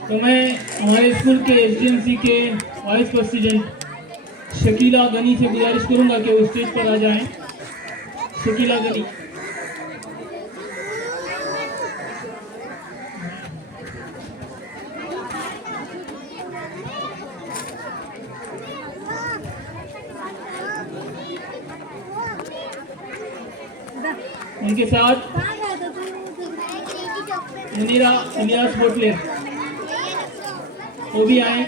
तो मैं हमारे स्कूल के एसडीएमसी के वाइस प्रेसिडेंट शकीला गनी से गुजारिश करूंगा कि वो स्टेज पर आ जाएं। शकीला गनी। उनके साथ मुनीरा इलियास बोटले वो भी आए।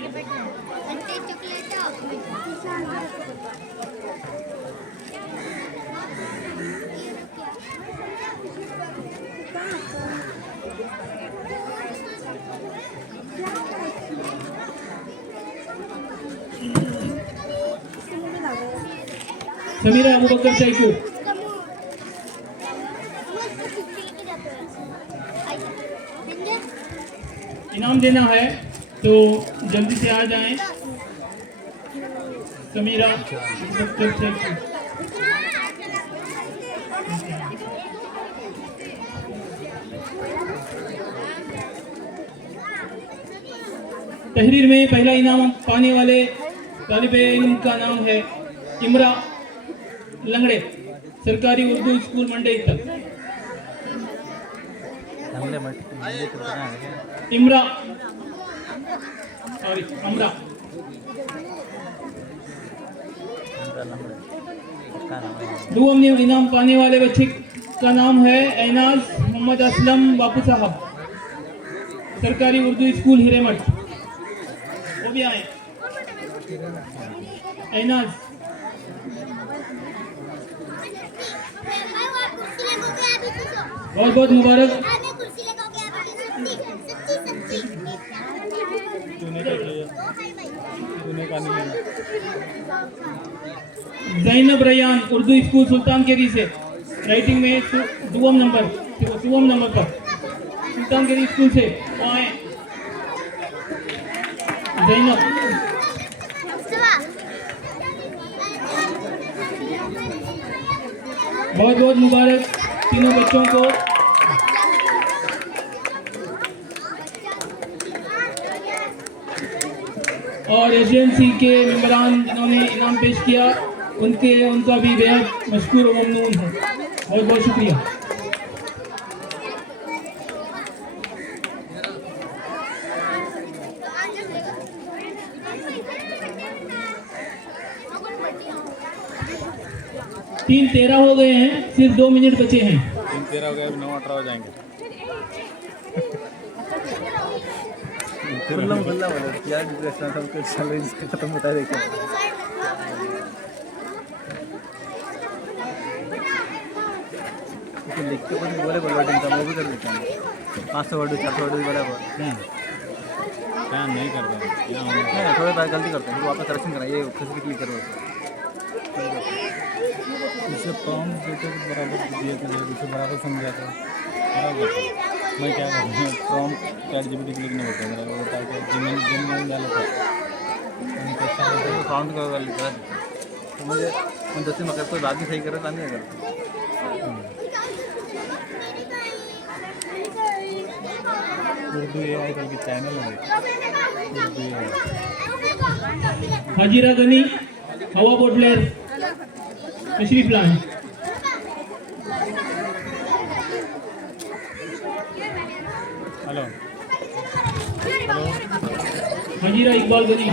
समीरा अबू बकर चाइकू। इनाम देना है तो जल्दी से आ जाएं। समीरा अबू बकर चाइकू। तहरीर में पहला इनाम पाने वाले तालिब इल्म का नाम है इमरा लंगड़े, सरकारी उर्दू स्कूल मंडई तक। इमरा सॉरी अमरा। दूसरा इनाम पाने वाले बच्चे का नाम है एनाज मोहम्मद असलम बापू साहब, सरकारी उर्दू स्कूल हिरेमठ। वो भी आए। एनाज बहुत बहुत मुबारक। ज़ैनब रैयान उर्दू स्कूल सुल्तान केरी से राइटिंग में दुआम नंबर पर सुल्तान केरी स्कूल से वो आए। ज़ैनब। बहुत बहुत मुबारक तीनों बच्चों को। और एजेंसी के मेंबरान जिन्होंने इनाम पेश किया उनका भी बेहद मशकूर और ममनून है। बहुत बहुत शुक्रिया। तीन 13 हो गए हैं, सिर्फ 2 मिनट बचे हैं। 3-13 हो गए, 9-18 हो जाएंगे। यार खत्म होता है देखो। लिख के कुछ बोले वर्डिंग का वो भी कर देता हूँ। 500 वर्ड 400 वर्ड भी बराबर क्या नहीं करता। थोड़ा सा गलती करते हैं फिर वापस करेक्शन कराइए फिर क्लिक करो। इसे प्रॉम्प्ट देते बराबर दिए थे इसे बराबर समझा था बराबर। मैं क्या करता हूँ प्रॉम्प्ट ChatGPT लिखना होता है मेरा होता है कि जिन डाला था काउंट कर लेता है तो मुझे मैं 10 में करता हूँ रात में सही कर रहा था नहीं करता। उर्दू AI का चैनल है उर्दू AI। हाजिरा गनी हवा बोटलेर तशरीफ लाएं। हेलो हाजिरा इकबाल गनी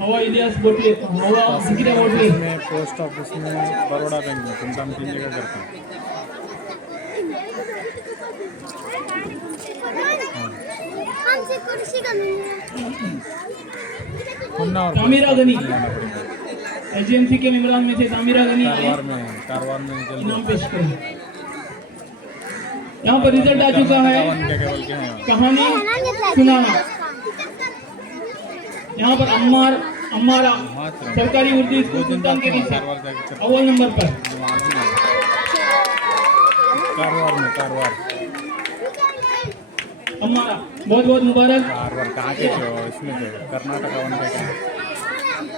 हवा इलियास बोटले हवा जिकिरा बोटले। मैं पोस्ट ऑफिस में बड़ौदा बैंक में तुम काम 3 जगह करता हूँ। तामीरा गनी एजेंसी के मेंबरान में से तामीरा गनी कारवार में इनाम पेश करें। यहाँ पर रिजल्ट आ चुका है। कहानी सुनाना। यहाँ पर अम्मारा सरकारी उर्दू स्कूल सुल्तान के नीचे अव्वल नंबर पर। कारवार अम्मारा बहुत बहुत मुबारक। कारवार कहाँ के हो इसमें कर्नाटक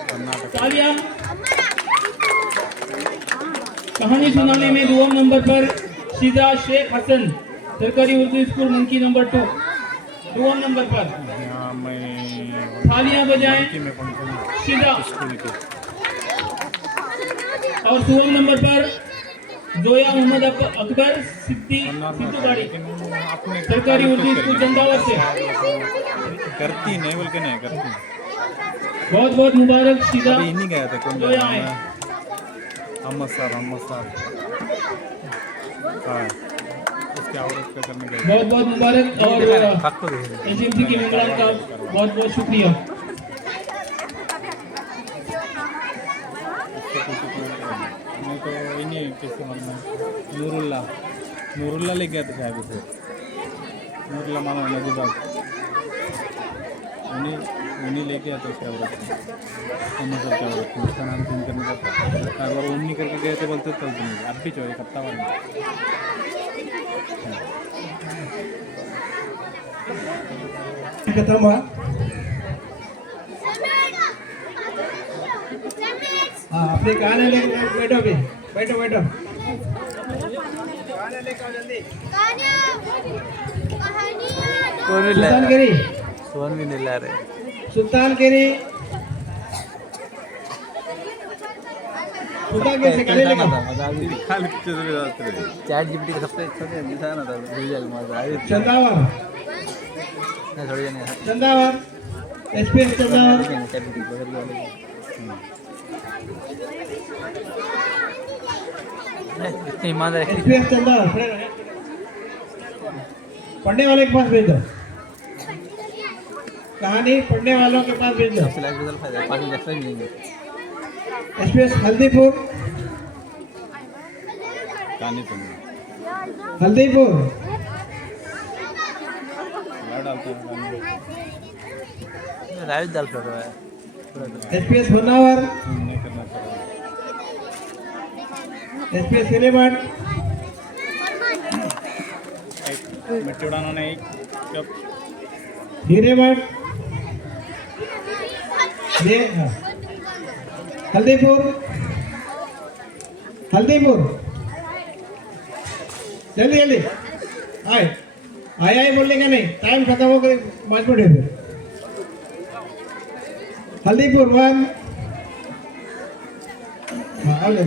कर्नाटक। तालियां। कहानी सुनाने में 2 नंबर पर शिजा शेख हसन सरकारी उर्दू स्कूल मंकी नंबर 2 दुआम नंबर पर यहाँ मैं थालियां बजाएं कि मैं फंक्शन सीधा। स्कूल के और दुआम नंबर पर जोया मोहम्मद अकबर सिद्धू गाड़ी अपने सरकारी उर्दू स्कूल चंदावत से। करती नहीं बोल के नहीं करती। बहुत बहुत मुबारक सीधा अभी नहीं गया था कौन जोया है। अहमद साहब हाँ उसके औरत का करने गए। बहुत बहुत मुबारक और एसएमसी के मेंबरान का बहुत बहुत शुक्रिया। मैं तो इन्हीं किससे मालूम नूरुल्ला ले गया था शायद उसे नूरुल्ला मालूम नजीबाग उन्हीं लेके आते उसके औरत अम्मा सर क्या औरत उसका नाम चेंज करने का था। हर बार उन्हीं करके गए थे बोलते चलते नहीं अब भी चोरी कत्ता वाला खत्म हुआ। हाँ अपने गाने लेके बैठो भी बैठो सोन भी नहीं ला रहे सुल्तानगिरी से गाने लेके चैट जीपीटी का सबसे अच्छा इंसान था भूल जाएगा मजा चंदावर एसपीएस चंदावर इतनी ईमानदार एसपीएस चंदावर पढ़ने वाले के पास भेज दो कहानी पढ़ने वालों के पास भेज दो। एसपीएस हल्दीपुर कहानी सुनिए हल्दीपुर लाइव डाल कर रहा है एसपीएस होनावर नहीं करना पड़ेगा एसपीएस हिरेमठ मिट्टी उड़ाना नहीं जब हिरेमठ हल्दीपुर जल्दी आए बोलने का नहीं टाइम खत्म हो गया 5 मिनट है फिर हल्दीपुर 1 हाँ ले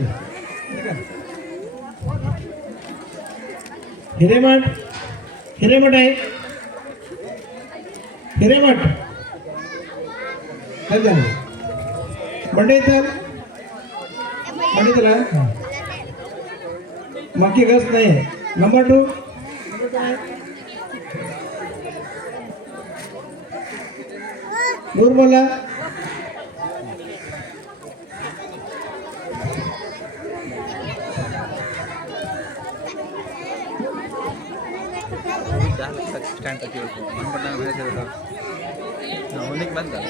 हिरेमठ है हिरेमठ चल जाए मंडईतल है मक्की गस्त नहीं है नंबर 2 नूरमोला स्टैंड तक नंबर डाल मेरे से तो होने के बाद डाल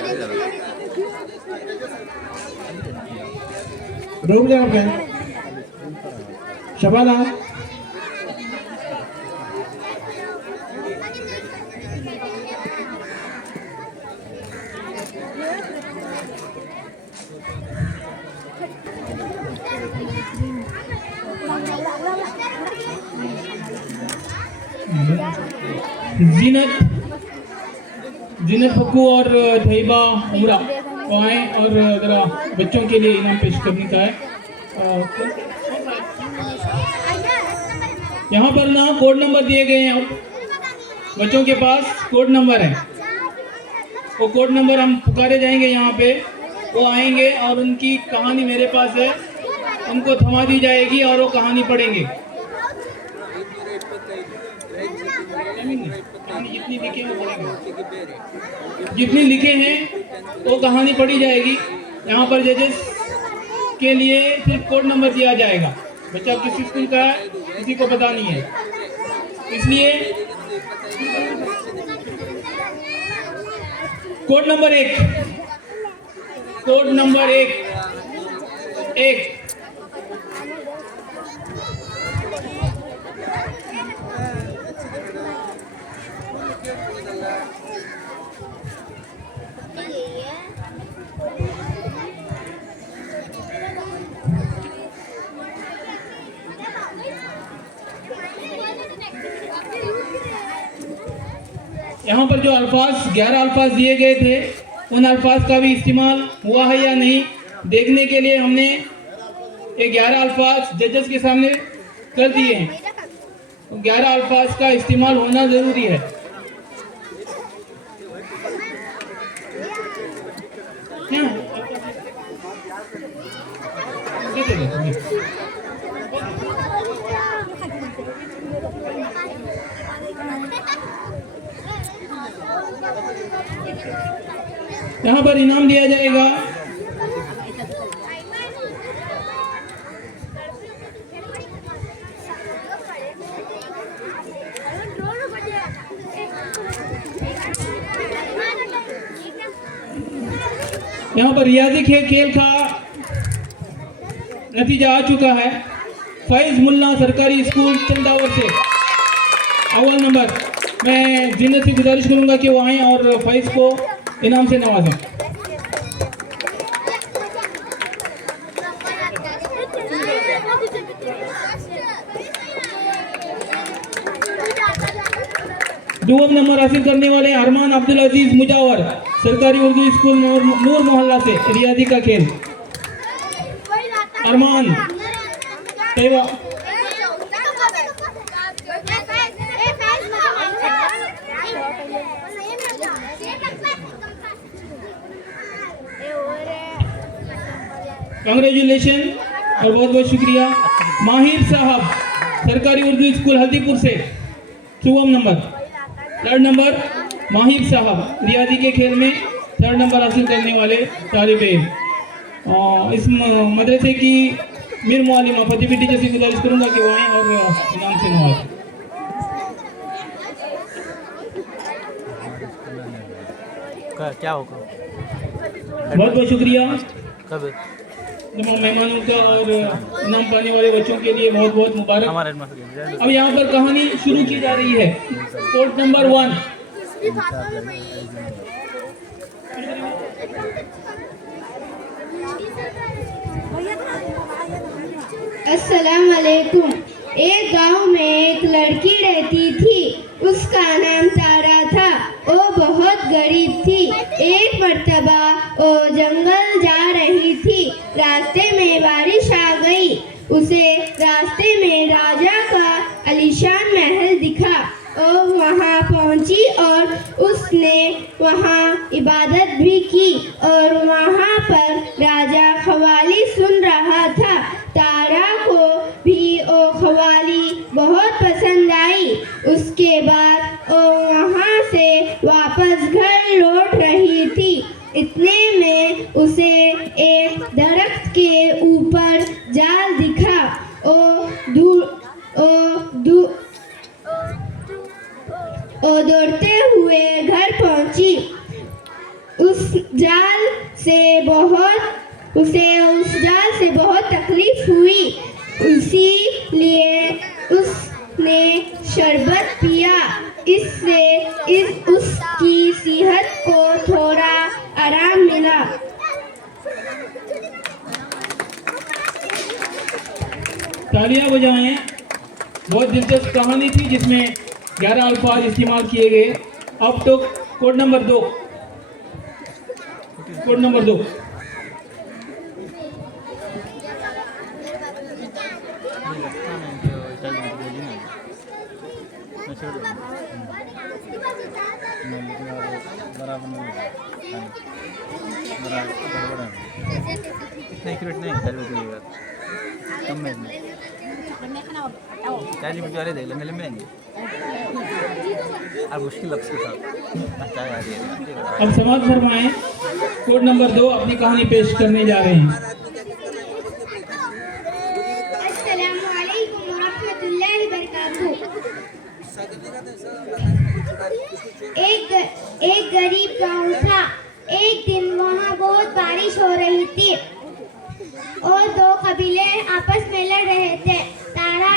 रूम जगह पे शबाना जीनत फक्कू और थैबा उमरा वो आए और ज़रा बच्चों के लिए इनाम पेश करने का है। यहाँ पर ना कोड नंबर दिए गए हैं बच्चों के पास कोड नंबर है वो कोड नंबर हम पुकारे जाएंगे यहाँ पे वो आएंगे और उनकी कहानी मेरे पास है उनको थमा दी जाएगी और वो कहानी पढ़ेंगे। जितनी लिखे हैं वो पढ़ेंगे जितनी लिखे हैं वो कहानी पढ़ी जाएगी। यहाँ पर जजेस के लिए सिर्फ कोड नंबर दिया जाएगा। बच्चा किस स्कूल का है किसी को पता नहीं है इसलिए कोड नंबर 1 Thank you. यहाँ पर जो अल्फाज 11 अल्फाज दिए गए थे उन अल्फाज का भी इस्तेमाल हुआ है या नहीं देखने के लिए हमने ये 11 अल्फाज जजेस के सामने कर दिए हैं। 11 अल्फाज का इस्तेमाल होना जरूरी है। यहाँ पर इनाम दिया जाएगा। यहाँ पर रियाजी खेल का नतीजा आ चुका है। फैज मुल्ला सरकारी स्कूल चंदावर से अव्वल नंबर। मैं जिन्नत से गुजारिश करूंगा कि वो आएँ और फैज को इनाम से नवाजें। दूसरा नंबर हासिल करने वाले अरमान अब्दुल अजीज मुजावर सरकारी उर्दू स्कूल नूर मोहल्ला से रियाजी का खेल। अरमान तैवा कांग्रेचुलेशन और बहुत बहुत शुक्रिया। माहिर साहब सरकारी उर्दू स्कूल हल्दीपुर से चौवन नंबर। 3rd नंबर माहिर साहब रियाजी के खेल में 3rd नंबर हासिल करने वाले तालिब इल्म। इस मदरसे की मीर मुआलिमा फतेह टीचर से गुजारिश करूंगा कि वो आएँ और इनाम से नवाजें। क्या होगा? बहुत बहुत शुक्रिया कब? तमाम मेहमानों का और इनाम पाने वाले बच्चों के लिए बहुत बहुत मुबारक। हमारे अब यहाँ पर कहानी शुरू की जा रही है। Court number 1। अस्सलाम वालेकुम। एक गांव में एक लड़की रहती थी। उसका नाम तारा था। वो बहुत गरीब थी। एक मर्तबा वो जंगल जा रही थी। रास्ते में बारिश आ गई। उसे रास्ते में राजा का आलीशान महल दिखा। वो वहाँ पहुँची और उसने वहाँ इबादत भी की और वहाँ पर राजा ख्वाली सुन रहा था। तारा को भी वो ख्वाली बहुत पसंद आई। उसके बाद वो वहाँ से वापस घर लौट रही थी। इतने में उसे एक दरख्त के ऊपर जाल दिखा। वो दौड़ते हुए घर पहुंची। उस जाल से बहुत तकलीफ हुई। इसीलिए उसने शरबत पिया। इससे उसकी सेहत को थोड़ा आराम मिला। तालियां बजाएं। बहुत दिलचस्प कहानी थी जिसमें 11 अल्फाज इस्तेमाल किए गए। अब तो कोड नंबर 2। Code number 2। वाले देख लेंगे लंबे और मुश्किल लफ्ज़ के साथ अच्छा यार। अब समाज फरमाएं। कोड नंबर 2 अपनी कहानी पेश करने जा रहे हैं। अस्सलामु अलैकुम व रहमतुल्लाहि व बरकातहू। एक गरीब गांव था। एक दिन वहाँ बहुत बारिश हो रही थी और दो कबीले आपस में लड़ रहे थे। तारा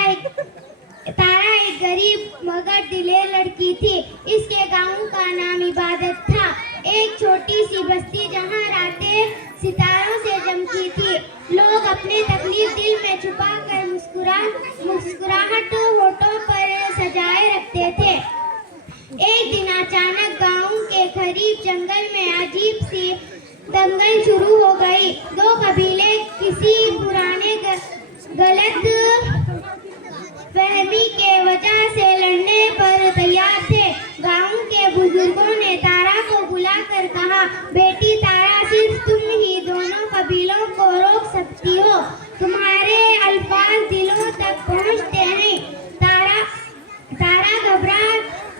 एक गरीब मगर दिलेर लड़की थी। इसके गांव का नाम इबादत था। एक छोटी सी बस्ती जहाँ रातें सितारों से चमकी थी। लोग अपनी तकलीफ दिल में छुपा कर मुस्कुराहट होठों पर सजाए रखते थे। एक दिन अचानक गांव के करीब जंगल में अजीब सी दंगल शुरू हो गई। दो कबीले किसी पुराने गलत फहमी के वजह से लड़ने पर तैयार थे। गांव के बुजुर्गों ने तारा को बुलाकर कहा, बेटी तारा, सिर्फ तुम ही दोनों कबीलों को रोक सकती हो। तुम्हारे अल्फाज दिलों तक पहुंचते हैं। तारा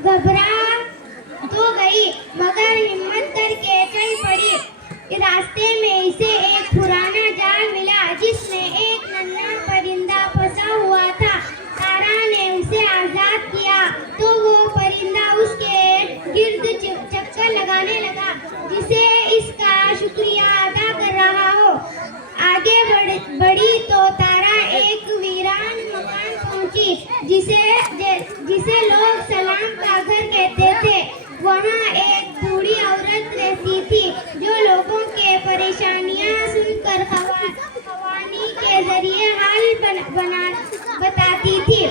घबरा तो गई, मगर हिम्मत करके चल पड़ी। रास्ते में इसे एक पुराना जाल मिला जिसमें एक नन्हा परिंदा फंसा हुआ था। तारा ने उसे आजाद किया तो वो परिंदा उसके गिर्द चक्कर लगाने लगा, जिसे इसका शुक्रिया अदा कर रहा हो। आगे बढ़ी तो तारा एक वीरान मकान पहुंची, जिसे लोग सलाम का घर कहते थे। वहाँ एक बूढ़ी औरत रहती थी जो लोगों के परेशानियां सुनकर कहानी के जरिए हल बताती थी।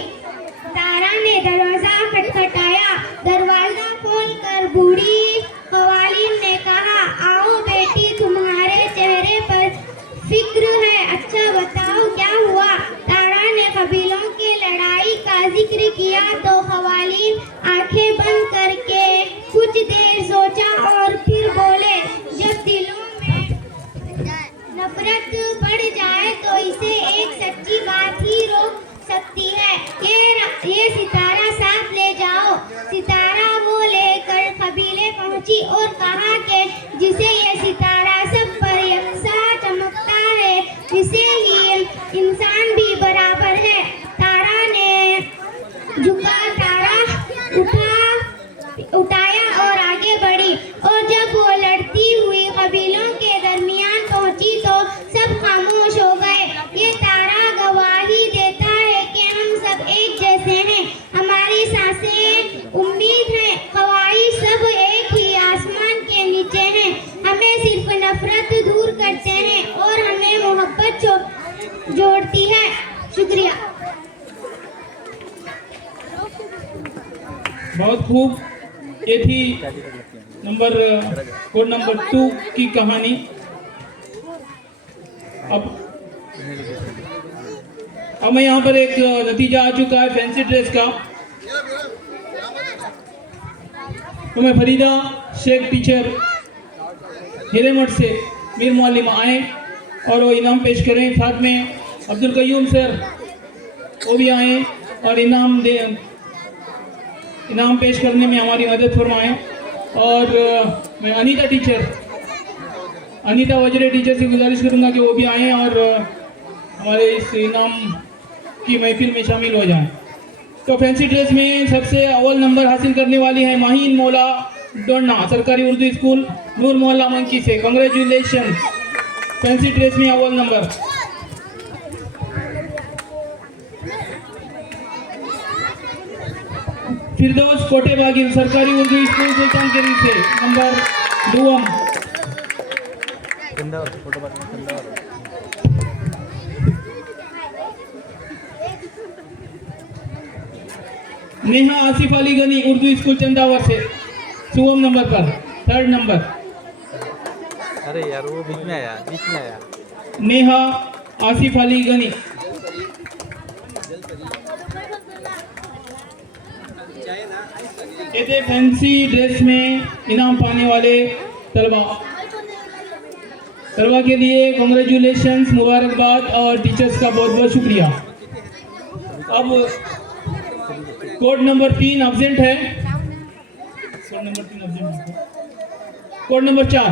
तारा ने दरवाजा खटखटाया। दरवाजा खोलकर बूढ़ी कवालीन ने कहा, आओ बेटी, तुम्हारे चेहरे पर फिक्र है, अच्छा बताओ क्या हुआ। तारा ने कबीलों की लड़ाई का जिक्र किया तो कवालीन आंखें बंद करके कुछ देर सोचा और फिर बोले, जब दिलों में नफरत बढ़ जाए तो इसे एक सच्ची बात ही रोक सकती है। ये सितारा साथ ले जाओ। सितारा वो लेकर कबीले पहुंची और कहा कि जिसे ये सितारा सब पर यकसा चमकता है, जिसे ही इंसान भी बराबर है। तारा ने तारा उठाया और आगे बढ़ी, और जब वो लड़ती हुई कबीलों के दरमियान पहुंची तो सब खामोश हो गए। ये तारा गवाही देता है कि हम सब एक जैसे हैं, हमारी सांसें उम्मीद है, ख्वाहिश सब एक ही आसमान के नीचे हैं। हमें सिर्फ नफरत दूर करते हैं और हमें मोहब्बत जोड़ती है। शुक्रिया। बहुत खूब। ये थी कोड नंबर 2 की कहानी। अब हमें यहाँ पर एक नतीजा आ चुका है फैंसी ड्रेस का। तो मैं फरीदा शेख टीचर हिरेमठ से मीर मुअल्लिमा आए और वो इनाम पेश करें। साथ में अब्दुल कयूम सर वो भी आए और इनाम पेश करने में हमारी मदद फरमाएं। और मैं अनीता वजरे टीचर से गुजारिश करूंगा कि वो भी आएँ और हमारे इस इनाम की महफिल में शामिल हो जाएं। तो फैंसी ड्रेस में सबसे अव्वल नंबर हासिल करने वाली है माहीन मौला डोन्ना, सरकारी उर्दू स्कूल नूर मोहल्ला मंकी से। कांग्रेचुलेशन, फैंसी ड्रेस में अव्वल नंबर। फिरदौस कोटे बागिल, सरकारी उर्दू स्कूल सुल्तानगंज से नंबर 2। नेहा आसिफ अली गनी, उर्दू स्कूल चंदावर से 2 नंबर पर, 3rd नंबर। अरे यार वो बीच में आया। नेहा आसिफ अली गनी। ये थे फैंसी ड्रेस में इनाम पाने वाले तलबा के लिए कांग्रेचुलेशंस, मुबारकबाद और टीचर्स का बहुत बहुत शुक्रिया। अब कोड नंबर 3 एब्सेंट है। कोड नंबर 4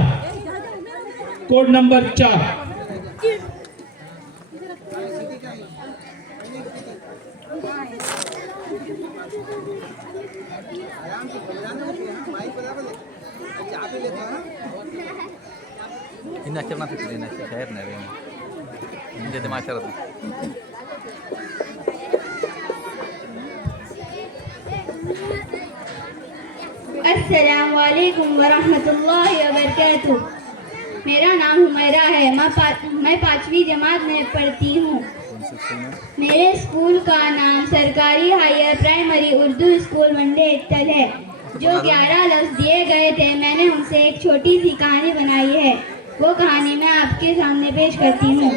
इन्हें अच्छा बना सकते हैं, अच्छा शायर नहीं रहे इनके दिमाग चल रहा। अस्सलाम वालेकुम वरहमतुल्लाहि वबरकातुहू। मेरा नाम हुमैरा है। मैं 5वीं जमात में पढ़ती हूँ। मेरे स्कूल का नाम सरकारी हायर प्राइमरी उर्दू स्कूल मंडे इत्तल है। जो 11 लफ्ज दिए गए थे मैंने उनसे एक छोटी सी कहानी बनाई है। वो कहानी मैं आपके सामने पेश करती हूँ।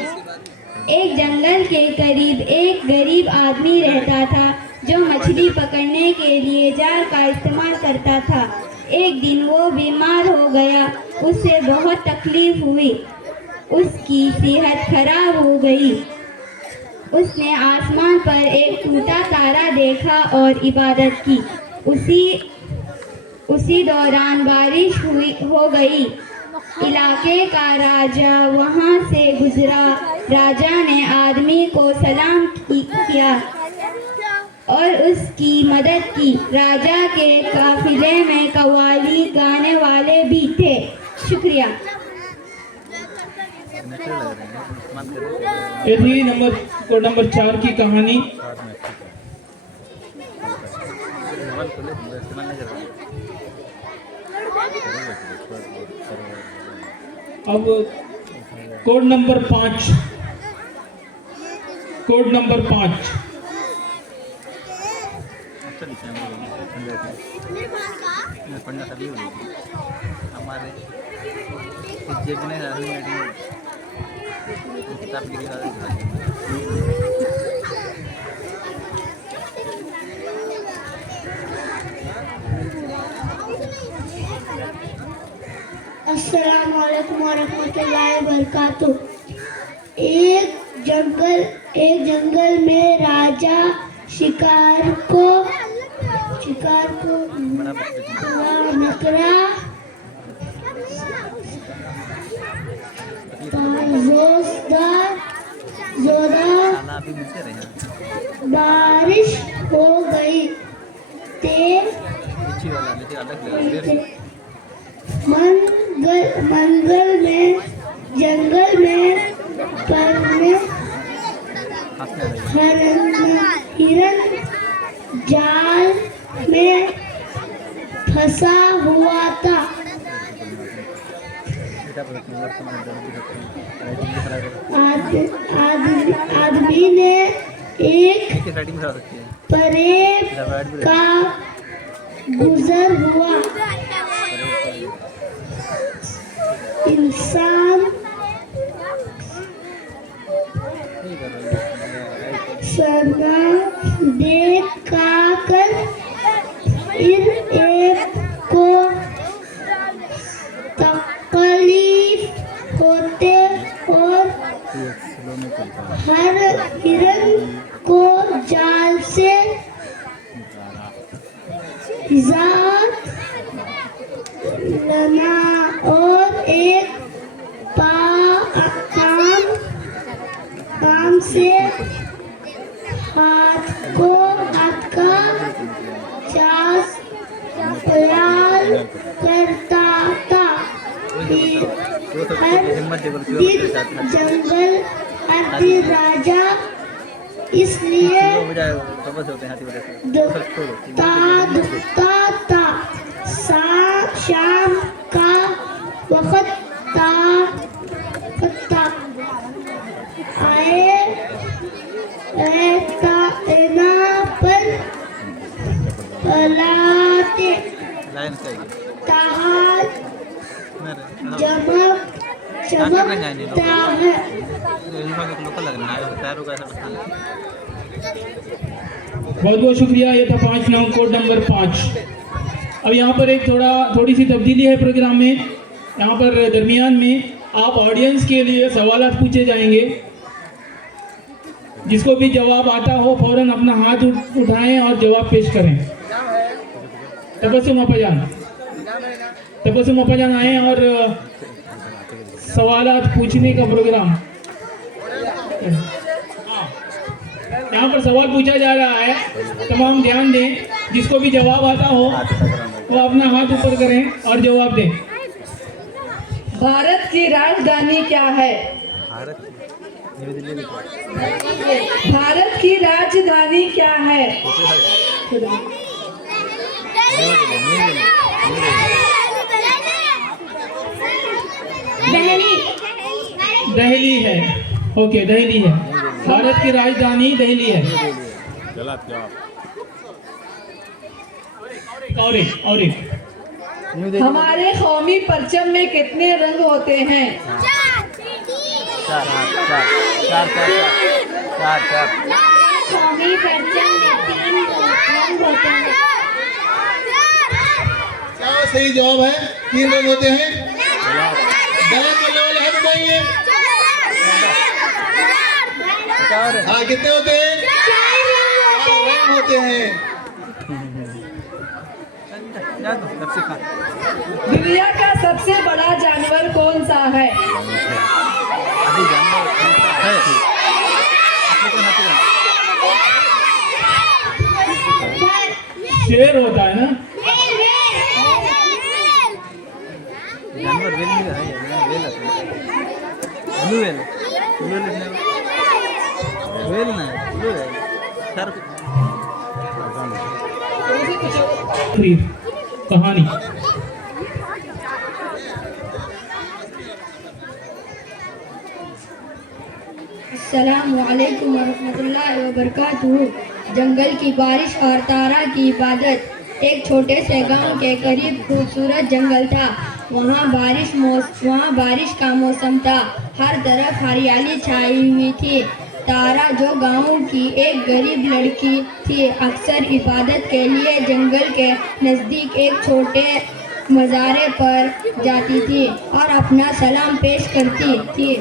एक जंगल के करीब एक गरीब आदमी रहता था जो मछली पकड़ने के लिए जाल का इस्तेमाल करता था। एक दिन वो बीमार हो गया। उससे बहुत तकलीफ हुई। उसकी सेहत खराब हो गई। उसने आसमान पर एक टूटा तारा देखा और इबादत की। उसी दौरान बारिश हो गई। इलाके का राजा वहां से गुजरा। राजा ने आदमी को सलाम किया और उसकी मदद की। राजा के काफिले में कव्वाली गाने वाले भी थे। शुक्रिया। ये थी कोड नंबर 4 की कहानी। अब कोड नंबर 5 पढ़ना तभी होगी हमारे किताब की अस्सलाम वालेकुम वरहमतुल्लाहि वबरकातुह। एक जंगल में राजा शिकार को नकरा बारिश हो गई। जंगल में हिरन जाल में फंसा हुआ था। आदमी ने एक परेब का गुजर हुआ। इंसान सना देखकर एक को तकलीफ होते और हर हिरन को जाल से हिजात लेना और एक काम से हाथ का चास ख्याल करता था। हर दिन राजा इसलिए दुखता था। शाम का वक्त आए पर पलाते चमकता है। बहुत बहुत शुक्रिया। ये था 5 नंबर कोड नंबर 5। अब यहाँ पर एक थोड़ी सी तब्दीली है प्रोग्राम में। यहाँ पर दरमियान में आप ऑडियंस के लिए सवाल पूछे जाएंगे। जिसको भी जवाब आता हो फौरन अपना हाथ उठाएं और जवाब पेश करें। तबस्सुम अप्पाजान आए और सवालात पूछने का प्रोग्राम। यहाँ पर सवाल पूछा जा रहा है, तमाम ध्यान दें। जिसको भी जवाब आता हो वो अपना हाथ ऊपर करें और जवाब दें। भारत की राजधानी क्या है? भारत की राजधानी क्या है? दिल्ली है। ओके, दिल्ली है। भारत की राजधानी दिल्ली है। और एक न्यू देखिए। हमारे कौमी परचम में कितने रंग होते हैं? चार चार चार चार चार चार चार कौमी परचम में 3 रंग होते हैं। क्या सही जवाब है? 3 रंग होते हैं। गलत बोलने वाले हाथ उठाइए। हाँ, कितने होते हैं? 4 रंग होते हैं। दुनिया का सबसे बड़ा जानवर कौन सा है? अभी जानवर है शेर होता है ना। जानवर वेल नहीं है वेल ब्लू वेल वेल ना ब्लू वेल सर आखिरी कहानी अस्सलामुअलैकुम वरहमतुल्लाहि वबरकातुहू। जंगल की बारिश और तारा की इबादत। एक छोटे से गांव के करीब खूबसूरत जंगल था। वहाँ बारिश का मौसम था। हर तरफ हरियाली छाई हुई थी। तारा जो गांव की एक गरीब लड़की थी, अक्सर इबादत के लिए जंगल के नज़दीक एक छोटे मज़ारे पर जाती थी और अपना सलाम पेश करती थी।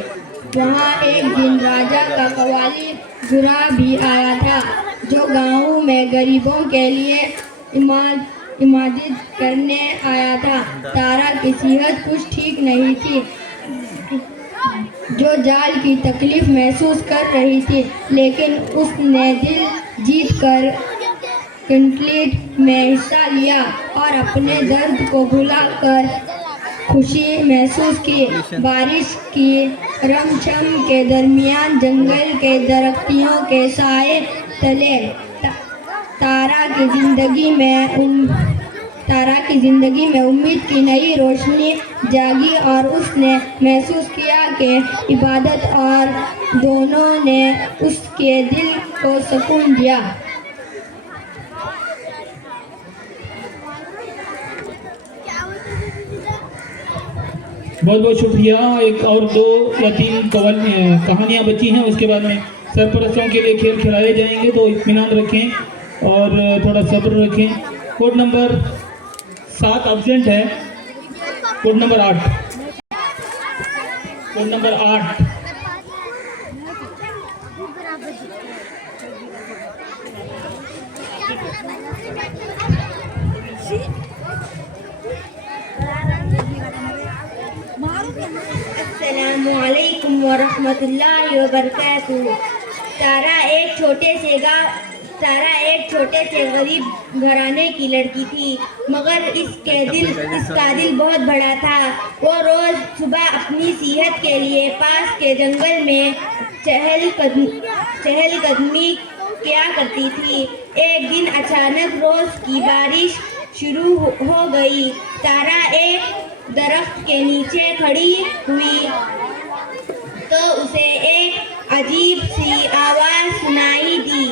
वहाँ एक दिन राजा का कवाली बुरा भी आया था, जो गांव में गरीबों के लिए इमादत करने आया था। तारा की सेहत कुछ ठीक नहीं थी, जो जाल की तकलीफ महसूस कर रही थी, लेकिन उसने दिल जीत कर कंक्लीट में हिस्सा लिया और अपने दर्द को भुलाकर खुशी महसूस की। बारिश की रमझम के दरमियान जंगल के दरख्तियों के साए तले तारा की जिंदगी में उम्मीद की नई रोशनी जागी और उसने महसूस किया कि इबादत और दोनों ने उसके दिल को सुकून दिया। बहुत बहुत शुक्रिया। एक और 2 या 3 कहानियाँ बची हैं, उसके बाद में सरपरस्तों के लिए खेल खिलाए जाएंगे, तो इत्मीनान रखें और थोड़ा सब्र रखें। कोड नंबर 7 एब्सेंट है। कोड नंबर 8 अस्सलामुअलैकुम वरहमतुल्लाहि वबरकातुहू। तारा एक छोटे से गरीब घराने की लड़की थी, मगर इसका दिल बहुत बड़ा था। वो रोज सुबह अपनी सेहत के लिए पास के जंगल में चहलकदमी किया करती थी। एक दिन अचानक रोज की बारिश शुरू हो गई। तारा एक दरख्त के नीचे खड़ी हुई तो उसे एक अजीब सी आवाज़ सुनाई दी।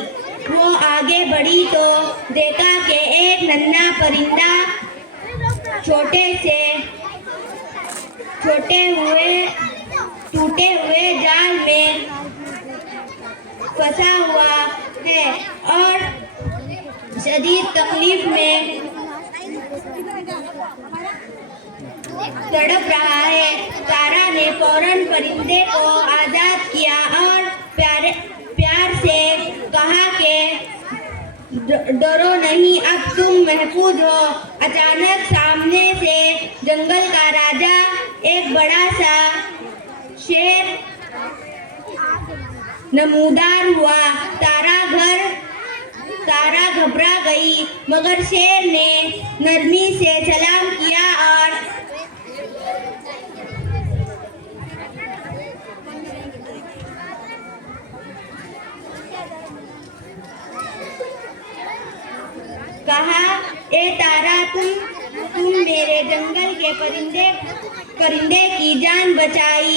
वो आगे बढ़ी तो देखा कि एक नन्हा परिंदा टूटे हुए जाल में फंसा हुआ है और शदीद तकलीफ में तड़प रहा है। तारा ने फौरन परिंदे को आजाद किया और प्यार से कहा कि डरो नहीं, अब तुम महफूज हो। अचानक सामने से जंगल का राजा एक बड़ा सा शेर नमूदार हुआ। तारा घबरा गई, मगर शेर ने नरमी से सलाम किया और कहा, ए तारा, तुम मेरे जंगल के परिंदे की जान बचाई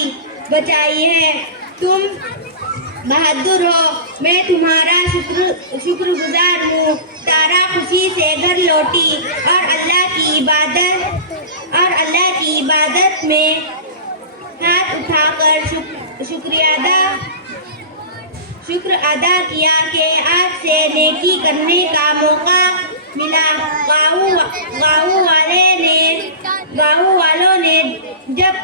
है। बहादुर हो। मैं तुम्हारा शुक्रगुजार हूँ। तारा खुशी से घर लौटी और अल्लाह की इबादत में हाथ उठाकर शुक्र अदा किया कि आज से नेकी करने का मौका मिला। गाँव वालों ने जब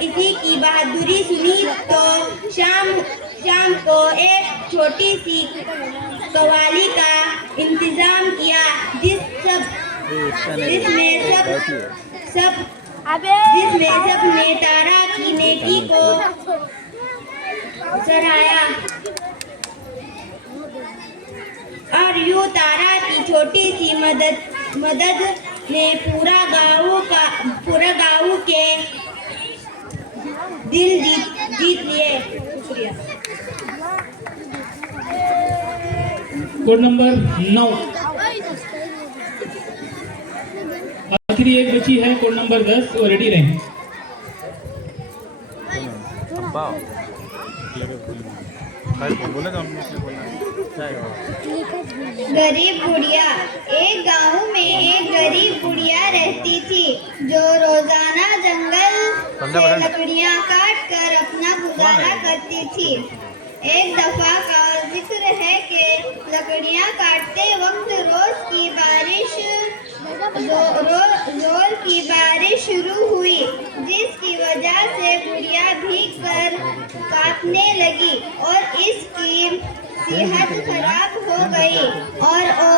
इसी की बहादुरी सुनी तो शाम को एक छोटी सी कवाली का इंतजाम किया जिसमें सबने तारा की नेकी को सराहा और यूं तारा की छोटी सी मदद ने पूरा गाँव के दिल जीत लिए। शुक्रिया। कोड नंबर 9 आखिरी एक बची है, कोड नंबर 10, वो रेडी रहें। गरीब गुड़िया। एक गांव में एक गरीब गुड़िया रहती थी जो रोजाना जंगल से लकड़ियां काट कर अपना गुजारा करती थी। एक दफा का जिक्र है कि लकड़ियां काटते वक्त जोर की बारिश शुरू हुई, जिसकी वजह से गुड़िया भीग कर काटने लगी और इसकी सेहत खराब हो गई और वो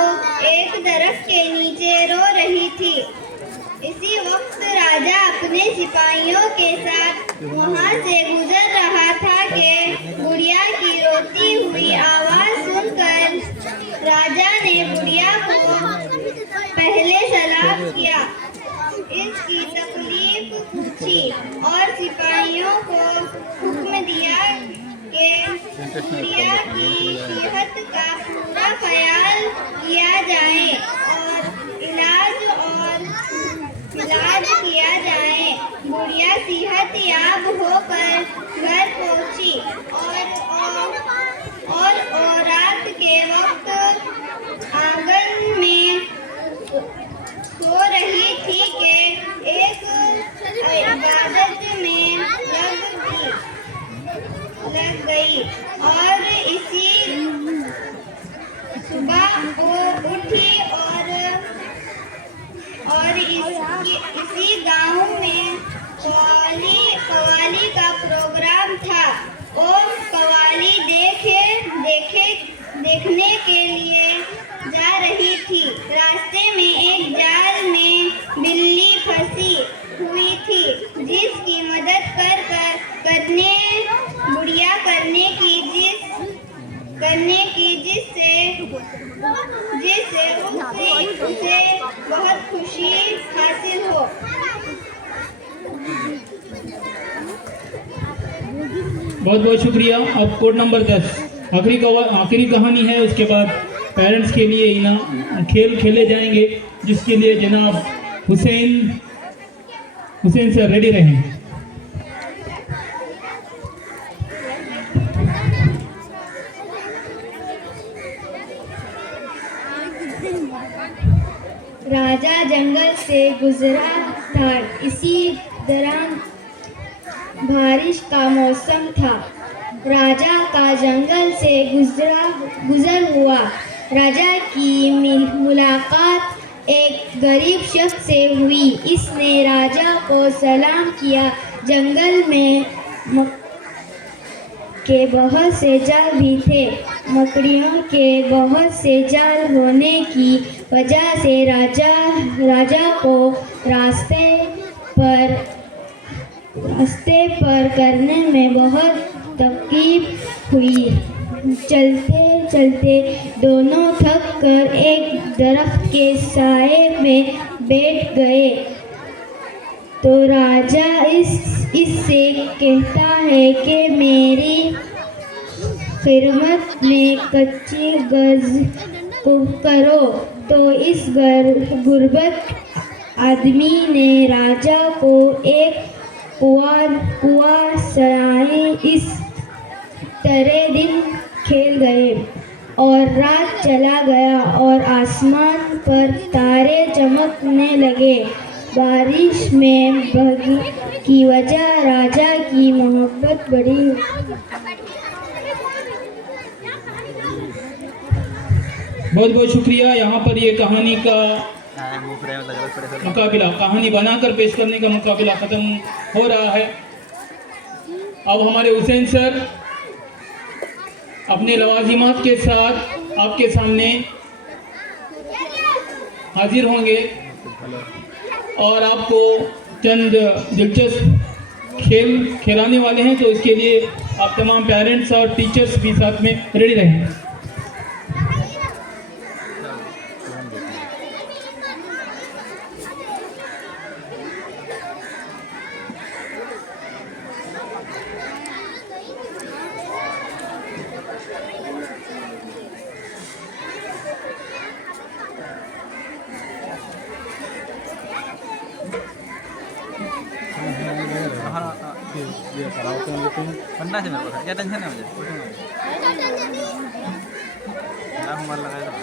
एक दरख्त के नीचे रो रही थी। इसी वक्त राजा अपने सिपाहियों के साथ वहां से गुजर रहा था कि गुड़िया की रोती हुई आवाज सुनकर राजा ने गुड़िया को पहले सलाम किया, इसकी तकलीफ पूछी और सिपाहियों को हुक्म दिया कि गुड़िया की सेहत का पूरा ख्याल किया जाए और इलाज किया जाए। गुड़िया सेहत याब होकर घर पहुंची और रात के वक्त आंगन में सो रही थी कि एक इबादत में लग गई और इसी सुबह वो उठी और इसी गांव में कवाली का प्रोग्राम था। वो कवाली देखने के लिए जा रही थी। रास्ते में एक जाल में बिल्ली फंसी हुई थी, जिसकी मदद गुड़िया करने की जिससे उसे बहुत खुशी हासिल हो। बहुत बहुत शुक्रिया। अब कोड नंबर 10 आखिरी कहानी है, उसके बाद पेरेंट्स के लिए इनाम खेल खेले जाएंगे, जिसके लिए जनाब हुसैन सर रेडी रहें। राजा जंगल से गुजरा था। इसी दौरान बारिश का मौसम था। राजा का जंगल से गुजर हुआ। राजा की मुलाकात एक गरीब शख्स से हुई। इसने राजा को सलाम किया। जंगल में के बहुत से जाल भी थे। मकड़ियों के बहुत से जाल होने की वजह से राजा को रास्ते पर करने में बहुत तकलीफ हुई। चलते चलते दोनों थक कर एक दरख्त के साए में बैठ गए तो राजा इससे कहता है कि मेरी खिदमत में कच्ची गज करो। तो इस गुर्बत आदमी ने राजा को एक पुआ सयाने इस तरह दिन खेल गए और रात चला गया और आसमान पर तारे चमकने लगे। बारिश में भगी की वजह राजा की मोहब्बत बढ़ी। बहुत बहुत शुक्रिया। यहाँ पर ये कहानी का मुकाबला, कहानी बनाकर पेश करने का मुकाबला ख़त्म हो रहा है। अब हमारे हुसैन सर अपने लवाजिमात के साथ आपके सामने हाजिर होंगे और आपको चंद दिलचस्प खेल खिलाने वाले हैं, तो इसके लिए आप तमाम पेरेंट्स और टीचर्स भी साथ में रेडी रहें। ये कराओ तो तुम बनना है मेरे को, क्या टेंशन है मुझे, नाम मार लगाया था।